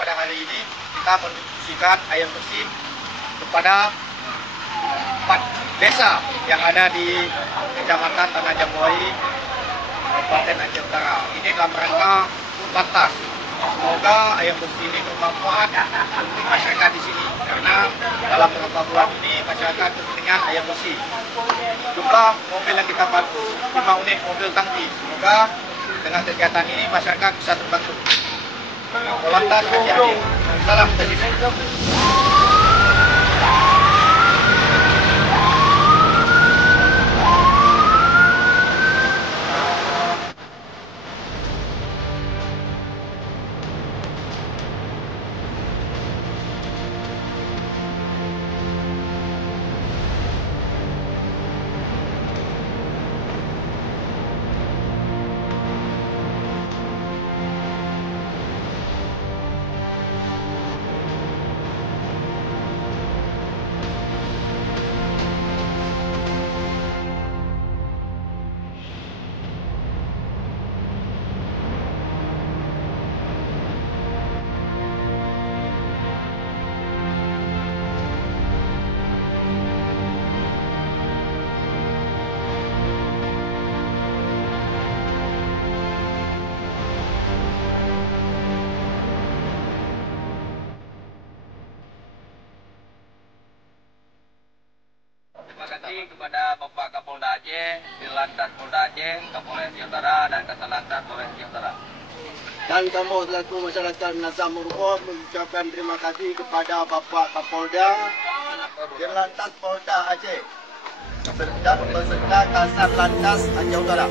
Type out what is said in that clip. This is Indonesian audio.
pada hari ini kita mendistribusikan air bersih kepada 4 desa yang ada di Kecamatan Tanah Jambuai, Kabupaten Aceh Utara. Ini dalam rangka batas. Semoga air bersih ini bermanfaat untuk masyarakat di sini, karena dalam beberapa bulan ini masyarakat kepentingan air bersih. Jumlah mobil yang kita bantu 5 unit mobil tangki. Semoga dengan kegiatan ini masyarakat bisa terbantu. Polantas hati-hati. Salam dari sini. Terima kasih kepada Bapak Kapolda Aceh, Dirlantas Polda Aceh, Kapolres Aceh Utara, dan Kasatlantas Polres Aceh Utara. Dan kami selaku masyarakat Nazam Merupakan mengucapkan terima kasih kepada Bapak Kapolda, Dirlantas Polda Aceh, serta Kasatlantas Aceh Utara.